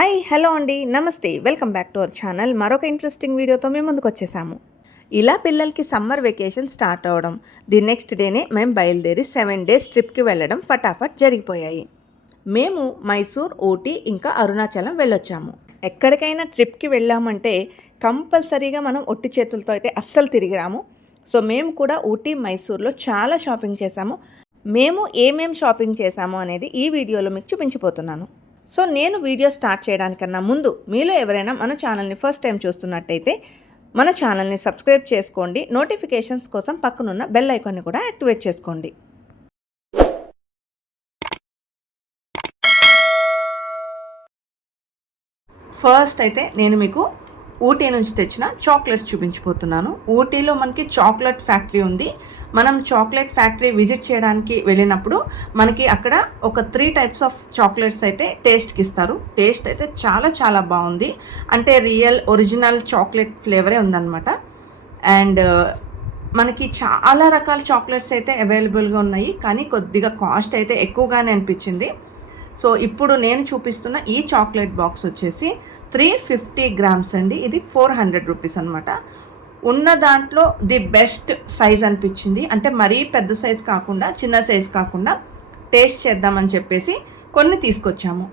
Hi hello అండి నమస్తే welcome back to our channel. మరొక ఇంట్రెస్టింగ్ వీడియోతో మేము ముందుకు వచ్చేసాము. ఇలా పిల్లలకి సమ్మర్ వెకేషన్ స్టార్ట్ అవ్వడం, ది నెక్స్ట్ డేనే మేము బయలుదేరి 7 డేస్ ట్రిప్కి వెళ్ళడం ఫటాఫట్ జరిగిపోయాయి. మేము మైసూర్, ఊటీ ఇంకా అరుణాచలం వెళ్ళొచ్చాము. ఎక్కడికైనా ట్రిప్కి వెళ్ళామంటే కంపల్సరీగా మనం ఒట్టి చేతులతో అయితే అస్సలు తిరిగిరాము. సో మేము కూడా ఊటీ, మైసూర్లో చాలా షాపింగ్ చేశాము. మేము ఏమేం షాపింగ్ చేశాము అనేది ఈ వీడియోలో మీకు చూపించిపోతున్నాను. సో నేను వీడియో స్టార్ట్ చేయడానికన్నా ముందు మీలో ఎవరైనా మన ఛానల్ని ఫస్ట్ టైం చూస్తున్నట్టయితే మన ఛానల్ని సబ్స్క్రైబ్ చేసుకోండి. నోటిఫికేషన్స్ కోసం పక్కనున్న బెల్ ఐకాన్ని కూడా యాక్టివేట్ చేసుకోండి. ఫస్ట్ అయితే నేను మీకు ఊటీ నుంచి తెచ్చిన చాక్లెట్స్ చూపించిపోతున్నాను. ఊటీలో మనకి చాక్లెట్ ఫ్యాక్టరీ ఉంది. మనం చాక్లెట్ ఫ్యాక్టరీ విజిట్ చేయడానికి వెళ్ళినప్పుడు మనకి అక్కడ ఒక 3 టైప్స్ ఆఫ్ చాక్లెట్స్ అయితే టేస్ట్కి ఇస్తారు. టేస్ట్ అయితే చాలా చాలా బాగుంది. అంటే ఒరిజినల్ చాక్లెట్ ఫ్లేవరే ఉందన్నమాట. అండ్ మనకి చాలా రకాల చాక్లెట్స్ అయితే అవైలబుల్గా ఉన్నాయి, కానీ కొద్దిగా కాస్ట్ అయితే ఎక్కువగానే అనిపించింది. సో ఇప్పుడు నేను చూపిస్తున్న ఈ చాక్లెట్ బాక్స్ వచ్చేసి 350 గ్రామ్స్ అండి. ఇది 400 రూపీస్ అనమాట. ఉన్న దాంట్లో ది బెస్ట్ సైజ్ అనిపించింది. అంటే మరీ పెద్ద సైజ్ కాకుండా, చిన్న సైజ్ కాకుండా టేస్ట్ చేద్దామని చెప్పేసి కొన్ని తీసుకొచ్చాము.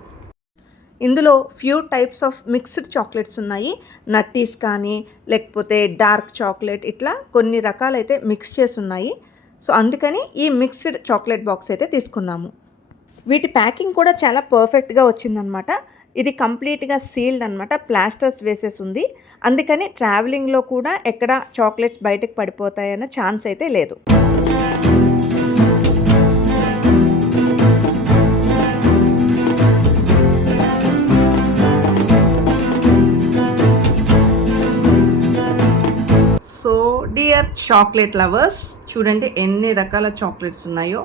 ఇందులో few types of mixed chocolates ఉన్నాయి. నట్టీస్ కానీ లేకపోతే డార్క్ చాక్లెట్, ఇట్లా కొన్ని రకాలైతే మిక్స్ చేసి ఉన్నాయి. సో అందుకని ఈ మిక్స్డ్ చాక్లెట్ బాక్స్ అయితే తీసుకున్నాము. వీటి ప్యాకింగ్ కూడా చాలా పర్ఫెక్ట్గా వచ్చిందనమాట. ఇది కంప్లీట్గా సీల్డ్ అనమాట, ప్లాస్టర్స్ వేసేసి ఉంది. అందుకని ట్రావెలింగ్లో కూడా ఎక్కడ చాక్లెట్స్ బయటకు పడిపోతాయన్న ఛాన్స్ అయితే లేదు. సో డియర్ చాక్లెట్ లవర్స్, చూడండి ఎన్ని రకాల చాక్లెట్స్ ఉన్నాయో.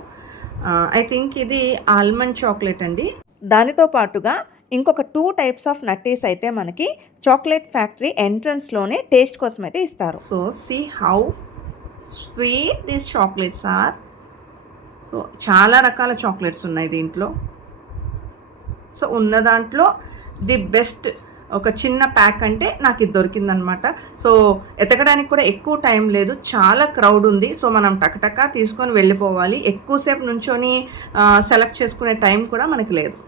ఐ థింక్ ఇది ఆల్మండ్ చాక్లెట్ అండి. దానితో పాటుగా ఇంకొక 2 టైప్స్ ఆఫ్ నట్టీస్ అయితే మనకి చాక్లెట్ ఫ్యాక్టరీ ఎంట్రన్స్లోనే టేస్ట్ కోసం అయితే ఇస్తారు. So see how sweet these chocolates are. So చాలా రకాల చాక్లెట్స్ ఉన్నాయి దీంట్లో. సో ఉన్న దాంట్లో ది బెస్ట్ ఒక చిన్న ప్యాక్ అంటే నాకు ఇది దొరికిందనమాట. సో ఎతకడానికి కూడా ఎక్కువ టైం లేదు, చాలా క్రౌడ్ ఉంది. సో మనం టకటకా తీసుకొని వెళ్ళిపోవాలి. ఎక్కువసేపు నుంచొని సెలెక్ట్ చేసుకునే టైం కూడా మనకి లేదు.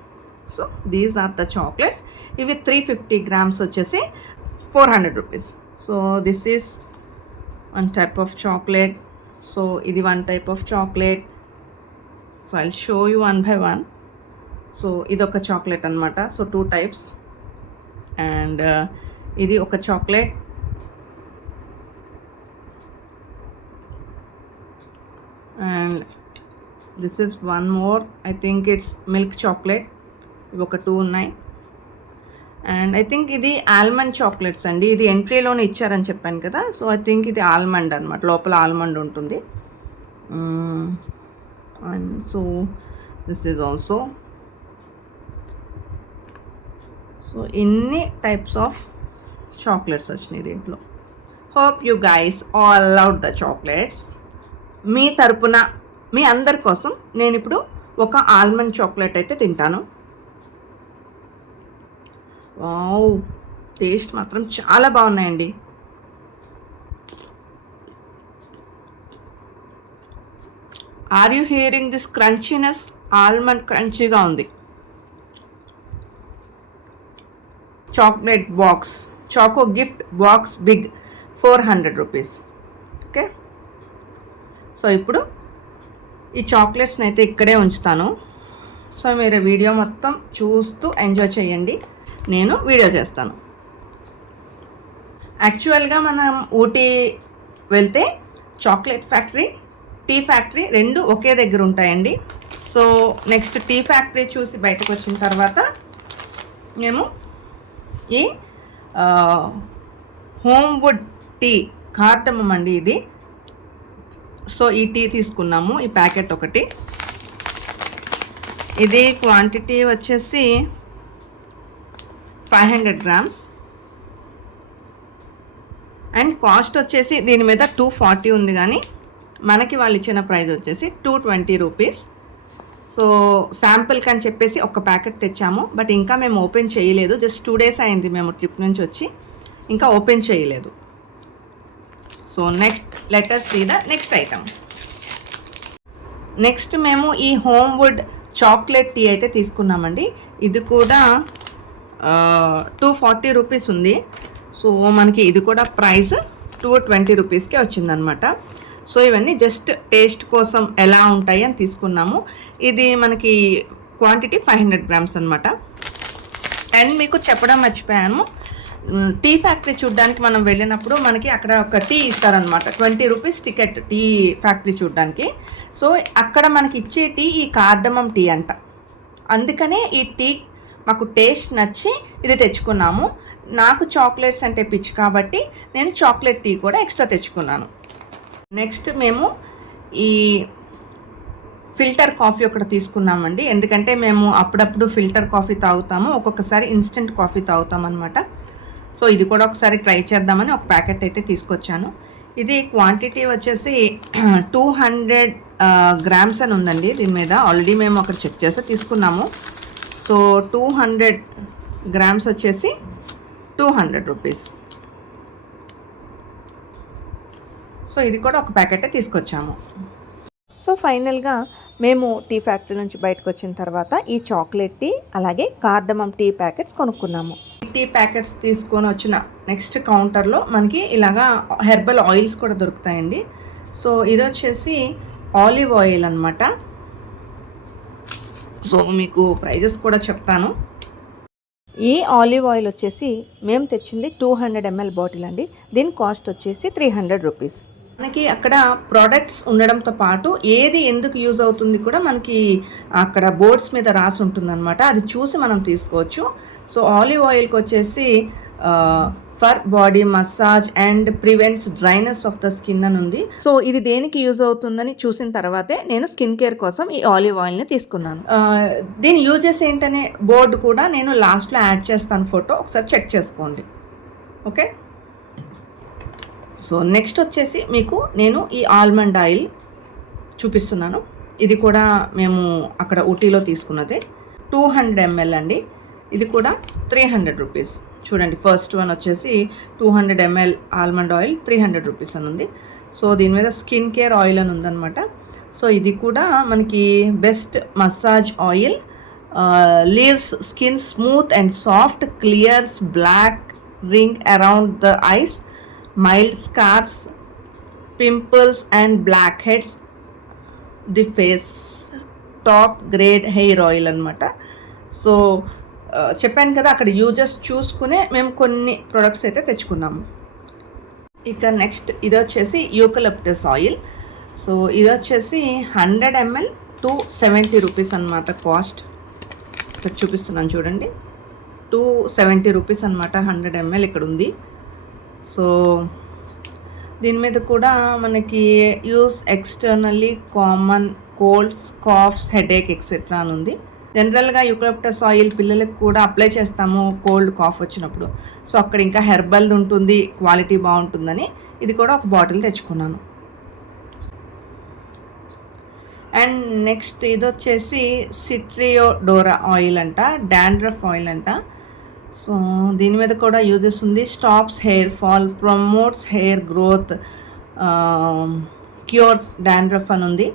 So these are the chocolates. ఇవి 350 గ్రామ్స్ వచ్చేసి 400 rupees. So this is 1 type of chocolate. So ఇది 1 type of chocolate. So I will show you 1 by 1. So ఇదొక చాక్లెట్ అనమాట. So 2 types. అండ్ ఇది ఒక chocolate. And this is 1 more. I think it's milk chocolate. ఇవి ఒక 2 ఉన్నాయి. And I think ఇది almond chocolates అండి. ఇది ఎంట్రీలోనే ఇచ్చారని చెప్పాను కదా. సో ఐ థింక్ ఇది ఆల్మండ్ అనమాట, లోపల ఆల్మండ్ ఉంటుంది. And so this is also. So ఇన్ని టైప్స్ ఆఫ్ చాక్లెట్స్ వచ్చినాయి దీంట్లో. Hope you guys all love the chocolates. మీ తరపున మీ అందరి కోసం నేను ఇప్పుడు ఒక ఆల్మండ్ చాక్లెట్ అయితే తింటాను. వావ్, టేస్ట్ మాత్రం చాలా బాగున్నాయండి. Are you hearing this crunchiness? Almond క్రంచీగా ఉంది. Chocolate box, choco gift box big, 400 rupees. Okay, so ఇప్పుడు ఈ చాక్లెట్స్ని అయితే ఇక్కడే ఉంచుతాను. సో మీరు వీడియో మొత్తం చూస్తూ ఎంజాయ్ చేయండి, నేను వీడియో చేస్తాను. యాక్చువల్గా మనం ఊటీ వెళ్తే చాక్లెట్ ఫ్యాక్టరీ, టీ ఫ్యాక్టరీ రెండు ఒకే దగ్గర ఉంటాయండి. సో నెక్స్ట్ టీ ఫ్యాక్టరీ చూసి బయటకు వచ్చిన తర్వాత మేము ఈ హోమ్వుడ్ టీ, కార్డమమ్ అండి ఇది. సో ఈ టీ తీసుకున్నాము, ఈ ప్యాకెట్ ఒకటి. ఇది క్వాంటిటీ వచ్చేసి 500 గ్రామ్స్. అండ్ కాస్ట్ వచ్చేసి దీని మీద 240 ఉంది, కానీ మనకి వాళ్ళు ఇచ్చిన ప్రైస్ వచ్చేసి 220 రూపీస్. సో శాంపుల్కి అని చెప్పేసి ఒక ప్యాకెట్ తెచ్చాము, బట్ ఇంకా మేము ఓపెన్ చేయలేదు. జస్ట్ 2 days అయింది మేము ట్రిప్ నుంచి వచ్చి, ఇంకా ఓపెన్ చేయలేదు. So next let us see the next item. Next మేము ఈ హోమ్వుడ్ చాక్లెట్ టీ అయితే తీసుకున్నామండి. ఇది కూడా 240 రూపీస్ ఉంది. సో మనకి ఇది కూడా ప్రైస్ 220 రూపీస్కే వచ్చిందనమాట. సో ఇవన్నీ జస్ట్ టేస్ట్ కోసం ఎలా ఉంటాయి అని తీసుకున్నాము. ఇది మనకి క్వాంటిటీ 500 grams అనమాట. అండ్ మీకు చెప్పడం మర్చిపోయాను, టీ ఫ్యాక్టరీ చూడడానికి మనం వెళ్ళినప్పుడు మనకి అక్కడ ఒక టీ ఇస్తారనమాట. 20 రూపీస్ టికెట్ టీ ఫ్యాక్టరీ చూడడానికి. సో అక్కడ మనకి ఇచ్చే టీ ఈ కార్డమమ్ టీ అంట. అందుకనే ఈ టీ మాకు టేస్ట్ నచ్చి ఇది తెచ్చుకున్నాము. నాకు చాక్లెట్స్ అంటే పిచ్చి కాబట్టి నేను చాక్లెట్ టీ కూడా ఎక్స్ట్రా తెచ్చుకున్నాను. నెక్స్ట్ మేము ఈ ఫిల్టర్ కాఫీ ఒకటి తీసుకున్నామండి. ఎందుకంటే మేము అప్పుడప్పుడు ఫిల్టర్ కాఫీ తాగుతాము, ఒక్కొక్కసారి ఇన్స్టెంట్ కాఫీ తాగుతాం అనమాట. సో ఇది కూడా ఒకసారి ట్రై చేద్దామని ఒక ప్యాకెట్ అయితే తీసుకొచ్చాను. ఇది క్వాంటిటీ వచ్చేసి 200 grams అని ఉందండి దీని మీద. ఆల్రెడీ మేము అక్కడ చెక్ చేసి తీసుకున్నాము. సో 200 grams వచ్చేసి 200 రూపీస్. సో ఇది కూడా ఒక ప్యాకెటే తీసుకొచ్చాము. సో ఫైనల్గా మేము టీ ఫ్యాక్టరీ నుంచి బయటకు వచ్చిన తర్వాత ఈ చాక్లెట్ టీ అలాగే కార్డమమ్ టీ ప్యాకెట్స్ కొనుక్కున్నాము. టీ ప్యాకెట్స్ తీసుకొని వచ్చిన నెక్స్ట్ కౌంటర్లో మనకి ఇలాగా హెర్బల్ ఆయిల్స్ కూడా దొరుకుతాయండి. సో ఇది వచ్చేసి ఆలివ్ ఆయిల్ అనమాట. సో మీకు ప్రైజెస్ కూడా చెప్తాను. ఈ ఆలివ్ ఆయిల్ వచ్చేసి మేము తెచ్చింది 200 ml బాటిల్ అండి. దీని కాస్ట్ వచ్చేసి 300 రూపీస్. మనకి అక్కడ ప్రోడక్ట్స్ ఉండడంతో పాటు ఏది ఎందుకు యూజ్ అవుతుంది కూడా మనకి అక్కడ బోర్డ్స్ మీద రాసి ఉంటుందన్నమాట. అది చూసి మనం తీసుకోవచ్చు. సో ఆలివ్ ఆయిల్కి వచ్చేసి for body massage and prevents dryness of the skin అని ఉంది. సో ఇది దేనికి యూజ్ అవుతుందని చూసిన తర్వాతే నేను స్కిన్ కేర్ కోసం ఈ ఆలివ్ ఆయిల్ని తీసుకున్నాను. దీని యూజెస్ ఏంటనే బోర్డు కూడా నేను లాస్ట్లో యాడ్ చేస్తాను ఫోటో, ఒకసారి చెక్ చేసుకోండి. ఓకే. సో నెక్స్ట్ వచ్చేసి మీకు నేను ఈ ఆల్మండ్ ఆయిల్ చూపిస్తున్నాను. ఇది కూడా మేము అక్కడ ఊటీలో తీసుకున్నదే 200 ml అండి. ఇది కూడా 300 రూపీస్. చూడండి, ఫస్ట్ వన్ వచ్చేసి 200 ml ఆల్మండ్ ఆయిల్ 300 రూపీస్ అని ఉంది. సో దీని మీద స్కిన్ కేర్ ఆయిల్ అని ఉందన్నమాట. సో ఇది కూడా మనకి best massage oil, leaves skin smooth and soft, clears black ring around the eyes, mild scars, pimples and blackheads, the face, top grade hair oil అనమాట. సో చెప్పాను కదా, అక్కడ యూజెస్ చూసుకునే మేము కొన్ని ప్రొడక్ట్స్ అయితే తెచ్చుకున్నాము. ఇక నెక్స్ట్ ఇది వచ్చేసి యూకలిప్టస్ ఆయిల్. సో ఇది వచ్చేసి 100 ml 270 రూపీస్ అనమాట కాస్ట్. ఇక్కడ చూపిస్తున్నాను చూడండి, 270 రూపీస్ అనమాట 100 ml ఇక్కడ ఉంది. సో దీని మీద కూడా మనకి use externally common Colts, calves, headache etcetera అని ఉంది. జనరల్గా యూకలిప్టస్ ఆయిల్ పిల్లలకు కూడా అప్లై చేస్తాము కోల్డ్ కాఫ్ వచ్చినప్పుడు. సో అక్కడ ఇంకా హెర్బల్ది ఉంటుంది, క్వాలిటీ బాగుంటుందని ఇది కూడా ఒక బాటిల్ తెచ్చుకున్నాను. అండ్ నెక్స్ట్ ఇది వచ్చేసి సిట్రియోడోరా ఆయిల్ అంట, డాండ్రఫ్ ఆయిల్ అంట. సో దీని మీద కూడా యూజెస్ ఉంది. Stops hair fall, promotes hair growth, cures dandruff అని ఉంది.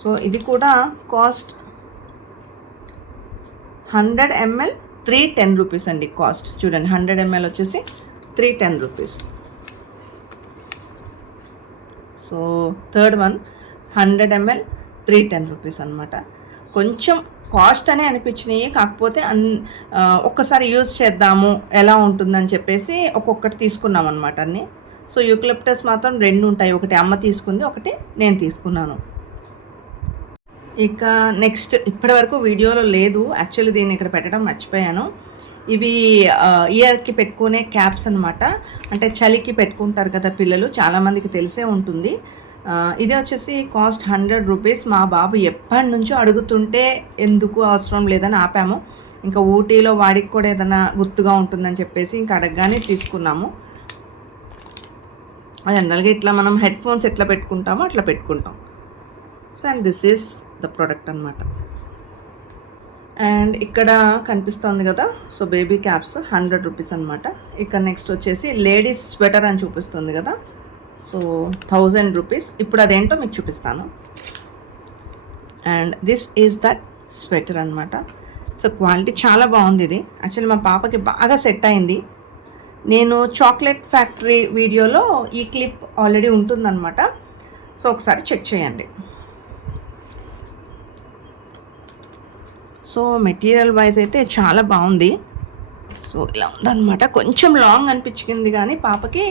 సో ఇది కూడా కాస్ట్ 100 ml 310 రూపీస్ అండి కాస్ట్. చూడండి, 100 ml వచ్చేసి 310 rupees. So third one 100 ml 310 rupees అనమాట. కొంచెం కాస్ట్ అనే అనిపించినాయి, కాకపోతే ఒక్కసారి యూజ్ చేద్దాము ఎలా ఉంటుందని చెప్పేసి ఒక్కొక్కటి తీసుకున్నాం అనమాట అన్నీ. సో యూకలిప్టస్ మాత్రం 2 ఉంటాయి, ఒకటి అమ్మ తీసుకుంది, ఒకటి నేను తీసుకున్నాను. ఇక నెక్స్ట్ ఇప్పటి వరకు వీడియోలో లేదు, యాక్చువల్లీ దీన్ని ఇక్కడ పెట్టడం మర్చిపోయాను. ఇవి ఇయర్కి పెట్టుకునే క్యాప్స్ అనమాట. అంటే చలికి పెట్టుకుంటారు కదా పిల్లలు, చాలామందికి తెలిసే ఉంటుంది. ఇది వచ్చేసి కాస్ట్ 100 రూపీస్. మా బాబు ఎప్పటి నుంచో అడుగుతుంటే ఎందుకు అవసరం లేదని ఆపాము. ఇంకా ఊటీలో వాడికి కూడా ఏదైనా గుర్తుగా ఉంటుందని చెప్పేసి ఇంకా అడగగానే తీసుకున్నాము. జనరల్గా ఇట్లా మనం హెడ్ ఫోన్స్ ఎట్లా పెట్టుకుంటామో అట్లా పెట్టుకుంటాం. So and this is the product అనమాట. అండ్ ఇక్కడ కనిపిస్తుంది కదా, సో బేబీ క్యాప్స్ 100 రూపీస్ అనమాట. ఇక్కడ నెక్స్ట్ వచ్చేసి లేడీస్ స్వెటర్ అని చూపిస్తుంది కదా, సో 1000 రూపీస్. ఇప్పుడు అదేంటో మీకు చూపిస్తాను. And this is that sweater అనమాట. సో క్వాలిటీ చాలా బాగుంది. ఇది యాక్చువల్లీ మా పాపకి బాగా సెట్ అయింది. నేను చాక్లెట్ ఫ్యాక్టరీ వీడియోలో ఈ క్లిప్ ఆల్రెడీ ఉంటుందన్నమాట, సో ఒకసారి చెక్ చేయండి. సో మెటీరియల్ వైజ్ అయితే చాలా బాగుంది. సో ఇలా ఉందన్నమాట. కొంచెం లాంగ్ అనిపించింది కానీ పాపకి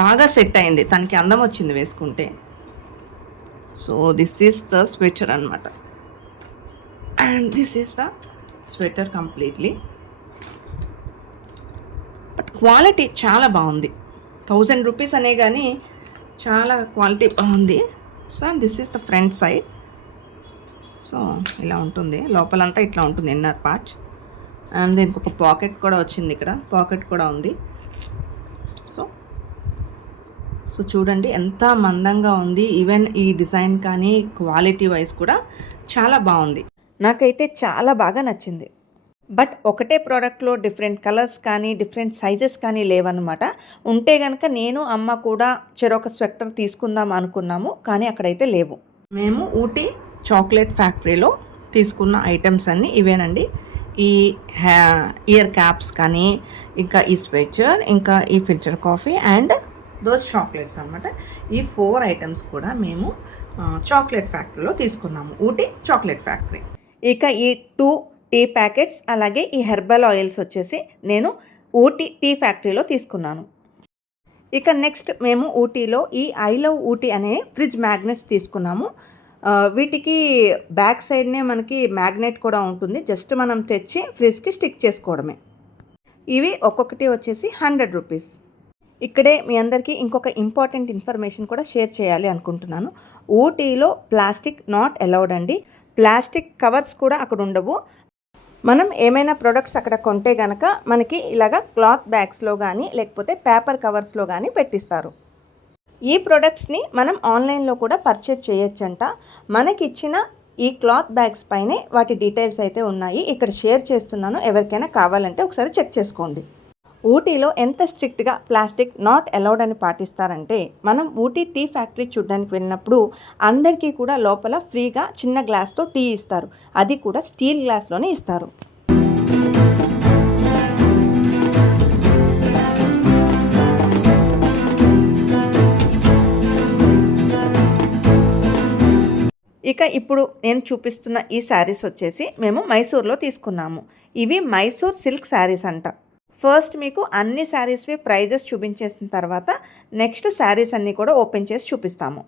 బాగా సెట్ అయింది, తనకి అందం వచ్చింది వేసుకుంటే. So this is the sweater అనమాట. And this is the sweater completely. But quality చాలా బాగుంది. 1000 రూపీస్ అనే కానీ చాలా క్వాలిటీ బాగుంది. So and this is the front side. సో ఇలా ఉంటుంది, లోపలంతా ఇట్లా ఉంటుంది ఇన్నర్ పార్ట్. అండ్ దీనికి ఒక పాకెట్ కూడా వచ్చింది, ఇక్కడ పాకెట్ కూడా ఉంది. సో సో చూడండి ఎంత మందంగా ఉంది. ఈవెన్ ఈ డిజైన్ కానీ క్వాలిటీ వైజ్ కూడా చాలా బాగుంది. నాకైతే చాలా బాగా నచ్చింది. బట్ ఒకటే ప్రోడక్ట్లో డిఫరెంట్ కలర్స్ కానీ డిఫరెంట్ సైజెస్ కానీ లేవన్నమాట. ఉంటే కనుక నేను అమ్మ కూడా చెరొక స్వెటర్ తీసుకుందాం అనుకున్నాము, కానీ అక్కడైతే లేవు. మేము ఊటీ చాక్లెట్ ఫ్యాక్టరీలో తీసుకున్న ఐటమ్స్ అన్నీ ఇవేనండి. ఈ ఇయర్ క్యాప్స్ కానీ, ఇంకా ఈ స్వెటర్, ఇంకా ఈ filter coffee and those chocolates అనమాట. ఈ 4 ఐటమ్స్ కూడా మేము చాక్లెట్ ఫ్యాక్టరీలో తీసుకున్నాము, ఊటీ చాక్లెట్ ఫ్యాక్టరీ. ఇక ఈ 2 టీ ప్యాకెట్స్ అలాగే ఈ హెర్బల్ ఆయిల్స్ వచ్చేసి నేను ఊటీ టీ ఫ్యాక్టరీలో తీసుకున్నాను. ఇక నెక్స్ట్ మేము ఊటీలో ఈ ఐ లవ్ ఊటీ అనే ఫ్రిడ్జ్ మ్యాగ్నెట్స్ తీసుకున్నాము. వీటికి బ్యాక్ సైడ్నే మనకి మ్యాగ్నెట్ కూడా ఉంటుంది, జస్ట్ మనం తెచ్చి ఫ్రిడ్జ్కి స్టిక్ చేసుకోవడమే. ఇవి ఒక్కొక్కటి వచ్చేసి 100 రూపీస్. ఇక్కడే మీ అందరికీ ఇంకొక ఇంపార్టెంట్ ఇన్ఫర్మేషన్ కూడా షేర్ చేయాలి అనుకుంటున్నాను. ఊటీలో ప్లాస్టిక్ నాట్ అలౌడ్ అండి. ప్లాస్టిక్ కవర్స్ కూడా అక్కడ ఉండవు. మనం ఏమైనా ప్రొడక్ట్స్ అక్కడ కొంటే కనుక మనకి ఇలాగ క్లాత్ బ్యాగ్స్లో కానీ లేకపోతే పేపర్ కవర్స్లో కానీ పెట్టిస్తారు. ఈ ప్రొడక్ట్స్ని మనం ఆన్లైన్లో కూడా పర్చేజ్ చేయొచ్చంట. మనకిచ్చిన ఈ క్లాత్ బ్యాగ్స్ పైనే వాటి డీటెయిల్స్ అయితే ఉన్నాయి, ఇక్కడ షేర్ చేస్తున్నాను. ఎవరికైనా కావాలంటే ఒకసారి చెక్ చేసుకోండి. ఊటీలో ఎంత స్ట్రిక్ట్గా ప్లాస్టిక్ నాట్ అలౌడ్ అని పాటిస్తారంటే, మనం ఊటీ టీ ఫ్యాక్టరీ చూడడానికి వెళ్ళినప్పుడు అందరికీ కూడా లోపల ఫ్రీగా చిన్న గ్లాస్తో టీ ఇస్తారు, అది కూడా స్టీల్ గ్లాస్లోనే ఇస్తారు. ఇక ఇప్పుడు నేను చూపిస్తున్న ఈ శారీస్ వచ్చేసి మేము మైసూర్లో తీసుకున్నాము. ఇవి మైసూర్ సిల్క్ శారీస్ అంట. ఫస్ట్ మీకు అన్ని శారీస్వి ప్రైజెస్ చూపించేసిన తర్వాత నెక్స్ట్ శారీస్ అన్నీ కూడా ఓపెన్ చేసి చూపిస్తాము.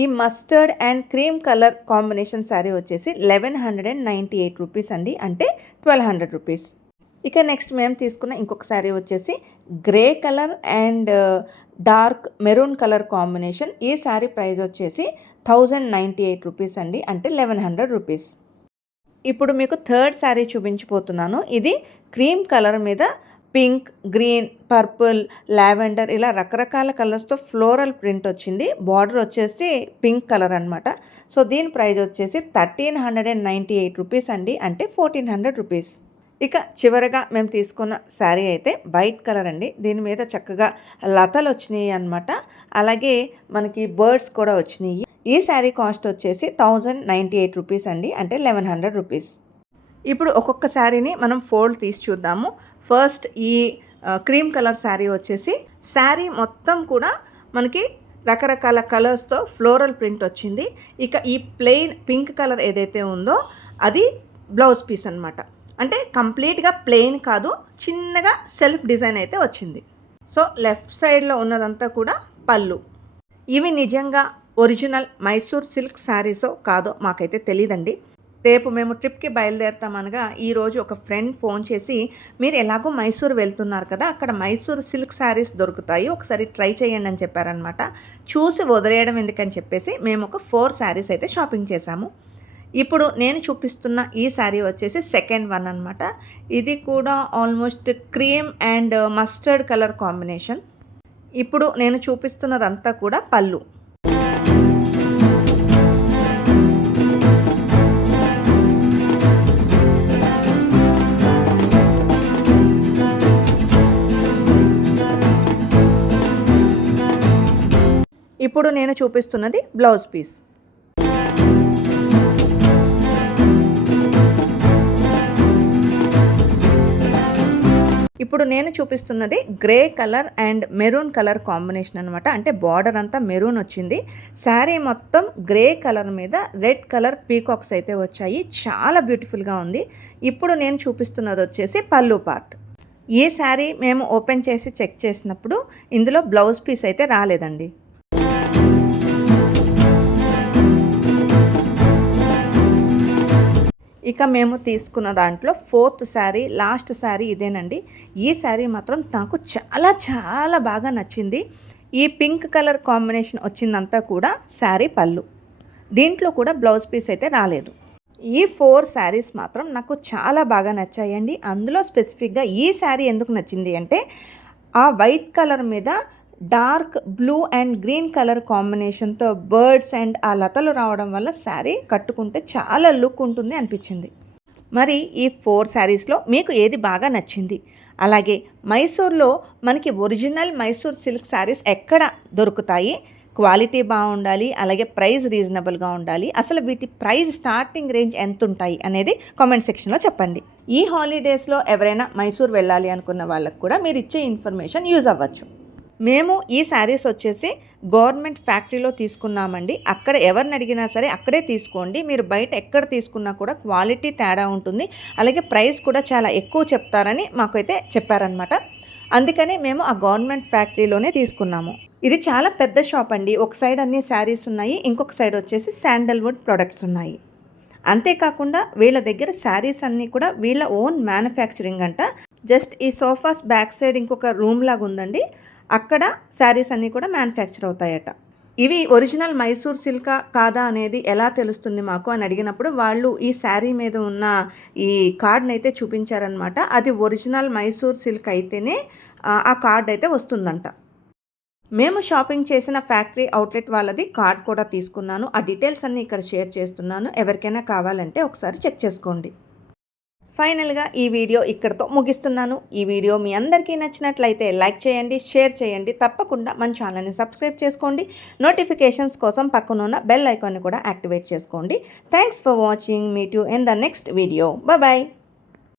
ఈ mustard and cream colour combination sari వచ్చేసి 1198 రూపీస్ అండి, అంటే 1200 రూపీస్. ఇక నెక్స్ట్ మేము తీసుకున్న ఇంకొక శారీ వచ్చేసి grey colour and dark maroon colour combination. ఈ శారీ ప్రైస్ వచ్చేసి 1098 రూపీస్ అండి, అంటే 1100 రూపీస్. ఇప్పుడు మీకు థర్డ్ శారీ చూపించిపోతున్నాను. ఇది క్రీమ్ కలర్ మీద పింక్, గ్రీన్, పర్పుల్, లావెండర్ ఇలా రకరకాల కలర్స్తో ఫ్లోరల్ ప్రింట్ వచ్చింది. బార్డర్ వచ్చేసి పింక్ కలర్ అనమాట. సో దీని ప్రైస్ వచ్చేసి 1398 రూపీస్ అండి, అంటే 1400 రూపీస్. ఇక చివరగా మేము తీసుకున్న శారీ అయితే వైట్ కలర్ అండి. దీని మీద చక్కగా లతలు వచ్చినాయి అనమాట, అలాగే మనకి బర్డ్స్ కూడా వచ్చినాయి. ఈ శారీ కాస్ట్ వచ్చేసి 1098 రూపీస్ అండి, అంటే 1100 రూపీస్. ఇప్పుడు ఒక్కొక్క శారీని మనం ఫోల్డ్ తీసి చూద్దాము. ఫస్ట్ ఈ క్రీమ్ కలర్ శారీ వచ్చేసి శారీ మొత్తం కూడా మనకి రకరకాల కలర్స్తో ఫ్లోరల్ ప్రింట్ వచ్చింది. ఇక ఈ ప్లెయిన్ పింక్ కలర్ ఏదైతే ఉందో అది బ్లౌజ్ పీస్ అనమాట. అంటే కంప్లీట్గా ప్లెయిన్ కాదు, చిన్నగా సెల్ఫ్ డిజైన్ అయితే వచ్చింది. సో లెఫ్ట్ సైడ్లో ఉన్నదంతా కూడా పళ్ళు. ఇవి నిజంగా ఒరిజినల్ మైసూర్ సిల్క్ శారీసో కాదో మాకైతే తెలియదండి. రేపు మేము ట్రిప్కి బయలుదేరుతామనగా ఈరోజు ఒక ఫ్రెండ్ ఫోన్ చేసి, మీరు ఎలాగో మైసూర్ వెళ్తున్నారు కదా, అక్కడ మైసూర్ సిల్క్ శారీస్ దొరుకుతాయి, ఒకసారి ట్రై చేయండి అని చెప్పారనమాట. చూసి వదిలేయడం ఎందుకని చెప్పేసి మేము ఒక 4 శారీస్ అయితే షాపింగ్ చేశాము. ఇప్పుడు నేను చూపిస్తున్న ఈ శారీ వచ్చేసి సెకండ్ వన్ అనమాట. ఇది కూడా almost cream and mustard colour combination. ఇప్పుడు నేను చూపిస్తున్నదంతా కూడా పళ్ళు. ఇప్పుడు నేను చూపిస్తున్నది బ్లౌజ్ పీస్. ఇప్పుడు నేను చూపిస్తున్నది grey colour and maroon colour combination అనమాట. అంటే బార్డర్ అంతా మెరూన్ వచ్చింది. శారీ మొత్తం గ్రే కలర్ మీద రెడ్ కలర్ పీకాక్స్ అయితే వచ్చాయి. చాలా బ్యూటిఫుల్గా ఉంది. ఇప్పుడు నేను చూపిస్తున్నది వచ్చేసి పళ్ళు పార్ట్. ఈ శారీ మేము ఓపెన్ చేసి చెక్ చేసినప్పుడు ఇందులో బ్లౌజ్ పీస్ అయితే రాలేదండి. ఇక మేము తీసుకున్న దాంట్లో 4th శారీ, లాస్ట్ శారీ ఇదేనండి. ఈ శారీ మాత్రం నాకు చాలా చాలా బాగా నచ్చింది. ఈ పింక్ కలర్ కాంబినేషన్ వచ్చిందంతా కూడా శారీ పళ్ళు. దీంట్లో కూడా బ్లౌజ్ పీస్ అయితే రాలేదు. ఈ 4 శారీస్ మాత్రం నాకు చాలా బాగా నచ్చాయండి. అందులో స్పెసిఫిక్గా ఈ శారీ ఎందుకు నచ్చింది అంటే ఆ వైట్ కలర్ మీద dark blue and green colour కాంబినేషన్తో బర్డ్స్ అండ్ ఆ లతలు రావడం వల్ల శారీ కట్టుకుంటే చాలా లుక్ ఉంటుంది అనిపించింది. మరి ఈ 4 శారీస్లో మీకు ఏది బాగా నచ్చింది? అలాగే మైసూర్లో మనకి ఒరిజినల్ మైసూర్ సిల్క్ శారీస్ ఎక్కడ దొరుకుతాయి? క్వాలిటీ బాగుండాలి, అలాగే ప్రైస్ రీజనబుల్గా ఉండాలి. అసలు వీటి ప్రైస్ స్టార్టింగ్ రేంజ్ ఎంత ఉంటాయి అనేది కామెంట్ సెక్షన్లో చెప్పండి. ఈ హాలిడేస్లో ఎవరైనా మైసూర్ వెళ్ళాలి అనుకున్న వాళ్ళకు కూడా మీరు ఇచ్చే ఇన్ఫర్మేషన్ యూజ్ అవ్వచ్చు. మేము ఈ శారీస్ వచ్చేసి గవర్నమెంట్ ఫ్యాక్టరీలో తీసుకున్నామండి. అక్కడ ఎవరిని అడిగినా సరే అక్కడే తీసుకోండి. మీరు బయట ఎక్కడ తీసుకున్నా కూడా క్వాలిటీ తేడా ఉంటుంది, అలాగే ప్రైస్ కూడా చాలా ఎక్కువ చెప్తారని మాకైతే చెప్పారనమాట. అందుకని మేము ఆ గవర్నమెంట్ ఫ్యాక్టరీలోనే తీసుకున్నాము. ఇది చాలా పెద్ద షాప్ అండి. ఒక సైడ్ అన్ని శారీస్ ఉన్నాయి, ఇంకొక సైడ్ వచ్చేసి శాండల్వుడ్ ప్రొడక్ట్స్ ఉన్నాయి. అంతేకాకుండా వీళ్ళ దగ్గర శారీస్ అన్నీ కూడా వీళ్ళ ఓన్ మ్యానుఫ్యాక్చరింగ్ అంట. జస్ట్ ఈ సోఫాస్ బ్యాక్ సైడ్ ఇంకొక రూమ్ లాగా ఉందండి, అక్కడ శారీస్ అన్నీ కూడా మ్యానుఫ్యాక్చర్ అవుతాయట. ఇవి ఒరిజినల్ మైసూర్ సిల్కా కాదా అనేది ఎలా తెలుస్తుంది మాకు అని అడిగినప్పుడు వాళ్ళు ఈ శారీ మీద ఉన్న ఈ కార్డ్ని అయితే చూపించారనమాట. అది ఒరిజినల్ మైసూర్ సిల్క్ అయితేనే ఆ కార్డ్ అయితే వస్తుందంట. మేము షాపింగ్ చేసిన ఫ్యాక్టరీ అవుట్లెట్ వాళ్ళది కార్డ్ కూడా తీసుకున్నాను. ఆ డీటెయిల్స్ అన్నీ ఇక్కడ షేర్ చేస్తున్నాను. ఎవరికైనా కావాలంటే ఒకసారి చెక్ చేసుకోండి. ఫైనల్గా ఈ వీడియో ఇక్కడితో ముగిస్తున్నాను. ఈ వీడియో మీ అందరికీ నచ్చినట్లయితే లైక్ చేయండి, షేర్ చేయండి. తప్పకుండా మన ఛానల్ని సబ్స్క్రైబ్ చేసుకోండి. నోటిఫికేషన్స్ కోసం పక్కనున్న బెల్ ఐకాన్ని కూడా యాక్టివేట్ చేసుకోండి. Thanks for watching. Meet you in the next video. Bye.